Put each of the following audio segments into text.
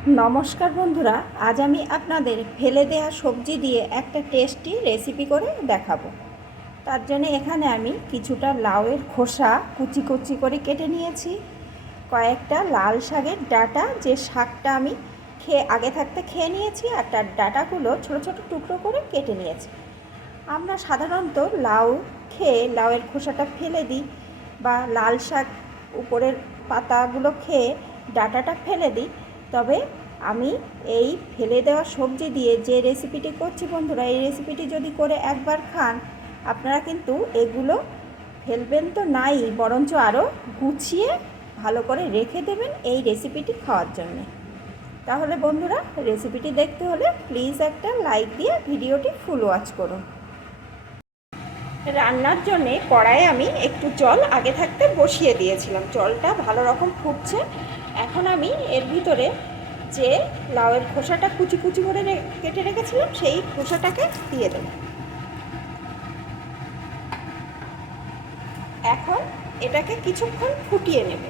নমস্কার বন্ধুরা, আজ আমি আপনাদের ফেলে দেওয়া সবজি দিয়ে একটা টেস্টি রেসিপি করে দেখাবো। তার জন্য এখানে আমি কিছুটা লাউয়ের খোসা কুচি কুচি করে কেটে নিয়েছি। কয়েকটা লাল শাকের ডাটা, যে শাকটা আমি খেয়ে, আগে থাকতে খেয়ে নিয়েছি আর তার ডাটাগুলো ছোট ছোট টুকরো করে কেটে নিয়েছি। আমরা সাধারণত লাউ খেয়ে লাউয়ের খোসাটা ফেলে দিই বা লাল শাক উপরের পাতাগুলো খেয়ে ডাটাটা ফেলে দিই। তবে আমি এই ফেলে দেওয়া সবজি দিয়ে যে রেসিপিটি করছি বন্ধুরা, এই রেসিপিটি যদি করে একবার খান, আপনারা কিন্তু এগুলো ফেলবেন তো নাই, বরঞ্চ আরও গুছিয়ে ভালো করে রেখে দেবেন এই রেসিপিটি খাওয়ার জন্যে। তাহলে বন্ধুরা, রেসিপিটি দেখতে হলে প্লিজ একটা লাইক দিয়ে ভিডিওটি ফুল ওয়াচ করুন। রান্নার জন্যে কড়াইয়ে আমি একটু জল আগে থাকতে বসিয়ে দিয়েছিলাম। জলটা ভালো রকম ফুটছে এখন আমি এর ভিতরে যে লাউয়ের খোসাটা কুচি কুচি করে কেটে রেখেছিলাম, সেই খোসাটাকে দিয়ে দেব। এখন এটাকে কিছুক্ষণ ফুটিয়ে নেব।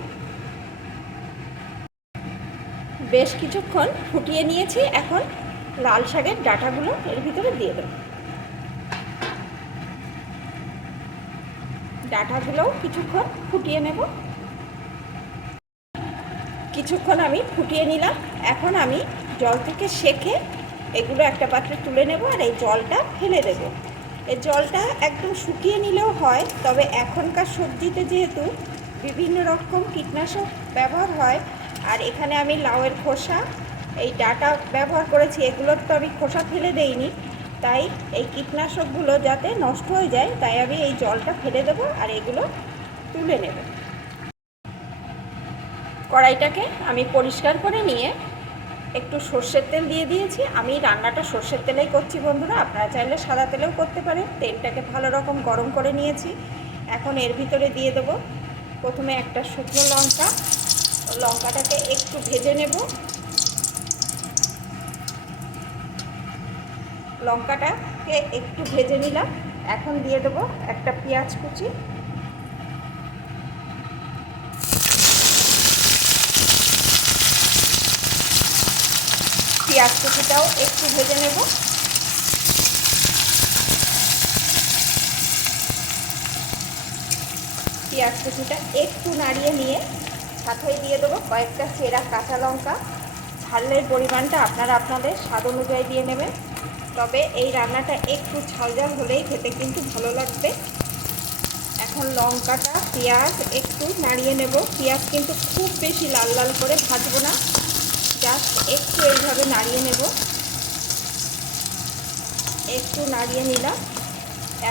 বেশ কিছুক্ষণ ফুটিয়ে নিয়েছি, এখন লাল শাকের ডাঁটাগুলো এর ভিতরে দিয়ে দেবো। ডাঁটাগুলোও কিছুক্ষণ ফুটিয়ে নেব। কিছুক্ষণ আমি ফুটিয়ে নিলাম। এখন আমি জল থেকে শেখে এগুলো একটা পাত্রে তুলে নেব আর এই জলটা ফেলে দেব। এই জলটা একদম শুকিয়ে নিলেও হয়, তবে এখনকার সবজিতে যেহেতু বিভিন্ন রকম কীটনাশক ব্যবহার হয়, আর এখানে আমি লাউয়ের খোসা, এই ডাটা ব্যবহার করেছি, এগুলোর তো আমি খোসা ফেলে দেইনি। তাই এই কীটনাশকগুলো যাতে নষ্ট হয়ে যায়, তাই আমি এই জলটা ফেলে দেবো আর এগুলো তুলে নেব। কড়াইটাকে আমি পরিষ্কার করে নিয়ে একটু সর্ষের তেল দিয়ে দিয়েছি। আমি রান্নাটা সর্ষের তেলেই করছি বন্ধুরা। আপনারা চাইলে সাদা তেলেও করতে পারেন। তেলটাকে ভালো রকম গরম করে নিয়েছি। এখন এর ভিতরে দিয়ে দেবো প্রথমে একটা শুকনো লঙ্কা। লঙ্কাটাকে একটু ভেজে নেব। লঙ্কাটাকে একটু ভেজে নিলাম। এখন দিয়ে দেবো একটা পেঁয়াজ কুচি। পেঁয়াজ কুচিটাও একটু ভেজে নেব। পেঁয়াজ কুচিটা একটু নাড়িয়ে নিয়ে সাথে দিয়ে দেবো কয়েকটা চেরা কাঁচা লঙ্কা। ঝালের পরিমাণটা আপনারা আপনাদের স্বাদ অনুযায়ী দিয়ে নেবেন। তবে এই রান্নাটা একটু ঝালঝাল হলেই খেতে কিন্তু ভালো লাগবে। এখন লঙ্কাটা, পেঁয়াজ একটু নাড়িয়ে নেব। পেঁয়াজ কিন্তু খুব বেশি লাল লাল করে ভাজবো না। জাস্ট একটু এইভাবে নাড়িয়ে নেব। একটু নাড়িয়ে নিলাম।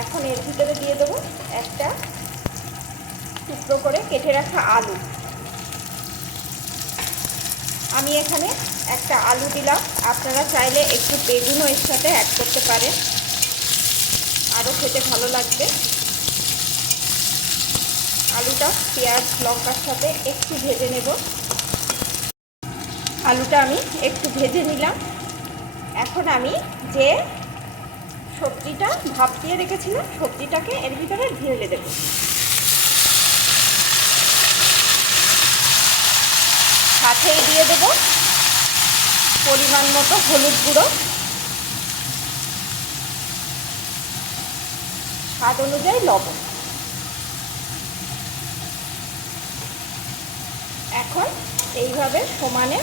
এখন এর ভিতরে দিয়ে দেবো একটা টুকরো করে কেটে রাখা আলু। আমি এখানে একটা আলু দিলাম। আপনারা চাইলে একটু বেগুনও এর সাথে অ্যাড করতে পারেন। আরও খেতে ভালো লাগবে। আলুটা পেঁয়াজ, লঙ্কার সাথে একটু ভেজে নেব। আলুটা আমি একটু ভেজে নিলাম। এখন আমি যে সবজিটা ভাপ দিয়ে রেখেছিলাম, সবজিটাকে এর ভিতরে ঢেলে দেবো। সাথেই দিয়ে দেব পরিমাণ মতো হলুদ গুঁড়ো। স্বাদ অনুযায়ী লবণ। এখন এইভাবে সমানে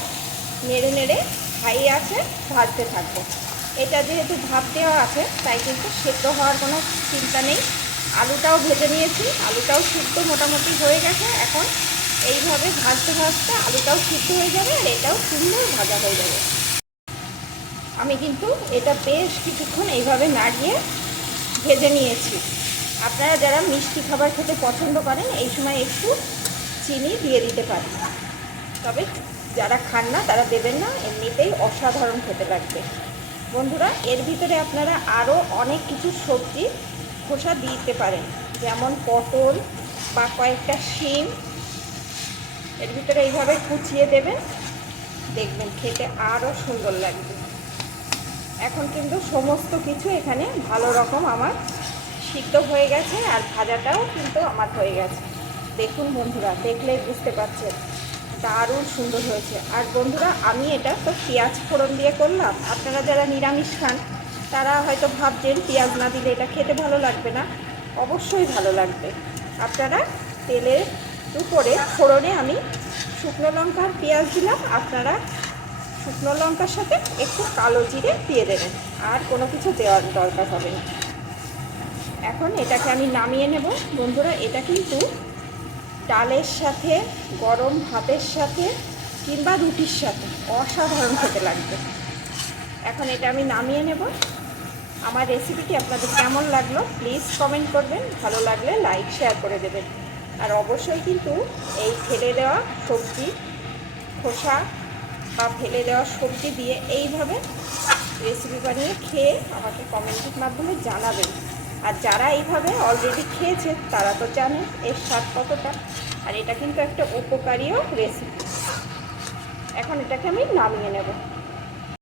নেড়ে নেড়ে হাই আছে, ভাজতে থাকব। এটা যেহেতু ভাপ দেওয়া আছে, তাই কিন্তু সেদ্ধ হওয়ার কোনো চিন্তা নেই। আলুটাও ভেজে নিয়েছি, আলুটাও সিদ্ধ মোটামুটি হয়ে গেছে। এখন এইভাবে ভাজতে ভাজতে আলুটাও সিদ্ধ হয়ে যাবে আর এটাও সুন্দর ভাজা হয়ে যাবে। আমি কিন্তু এটা বেশ কিছুক্ষণ এইভাবে নাড়িয়ে ভেজে নিয়েছি। আপনারা যারা মিষ্টি খাবার খেতে পছন্দ করেন, এই সময় একটু চিনি দিয়ে দিতে পারেন। তবে যারা খান না, তারা দেবেন না, এমনিতেই অসাধারণ খেতে লাগবে। বন্ধুরা, এর ভিতরে আপনারা আরও অনেক কিছু সবজি খোসা দিতে পারেন। যেমন পটল বা কয়েকটা শিম। এর ভিতরে এইভাবে কুচিয়ে দেবেন। দেখবেন খেতে আরও সুন্দর লাগবে। এখন কিন্তু সমস্ত কিছু এখানে ভালো রকম আমার সিদ্ধ হয়ে গেছে আর ভাজাটাও কিন্তু আমার হয়ে গেছে। দেখুন বন্ধুরা দেখলেই বুঝতে পারছেন। দারুণ সুন্দর হয়েছে। আর বন্ধুরা, আমি এটা তো পেঁয়াজ ফোড়ন দিয়ে করলাম। আপনারা যারা নিরামিষ খান, তারা হয়তো ভাবছেন, পেঁয়াজ না দিলে এটা খেতে ভালো লাগবে না। অবশ্যই ভালো লাগবে। আপনারা তেলের উপরে ফোড়নে আমি শুকনো লঙ্কার পেঁয়াজ দিলাম। আপনারা শুকনো লঙ্কার সাথে একটু কালো জিরে দিয়ে দেবেন। আর কোনো কিছু দেওয়ার দরকার হবে না। এখন এটাকে আমি নামিয়ে নেব। বন্ধুরা, এটা কিন্তু ডালের সাথে, গরম ভাতের সাথে কিংবা রুটির সাথে। অসাধারণ খেতে লাগবে। এখন এটা আমি নামিয়ে নেব। আমার রেসিপিটি আপনাদের কেমন লাগল প্লিজ কমেন্ট করবেন। ভালো লাগলে লাইক, শেয়ার করে দেবেন। আর অবশ্যই কিন্তু এই ফেলে দেওয়া সবজি, খোসা বা ফেলে দেওয়া সবজি দিয়ে এইভাবে রেসিপি বানিয়ে খেয়ে আমাকে কমেন্টের মাধ্যমে জানাবেন। আর যারা এইভাবে অলরেডি খেয়েছে, তারা তো জানে এর স্বাদ কতটা। আর এটা কিন্তু একটা উপকারীও রেসিপি এখন এটাকে আমি নামিয়ে নেব।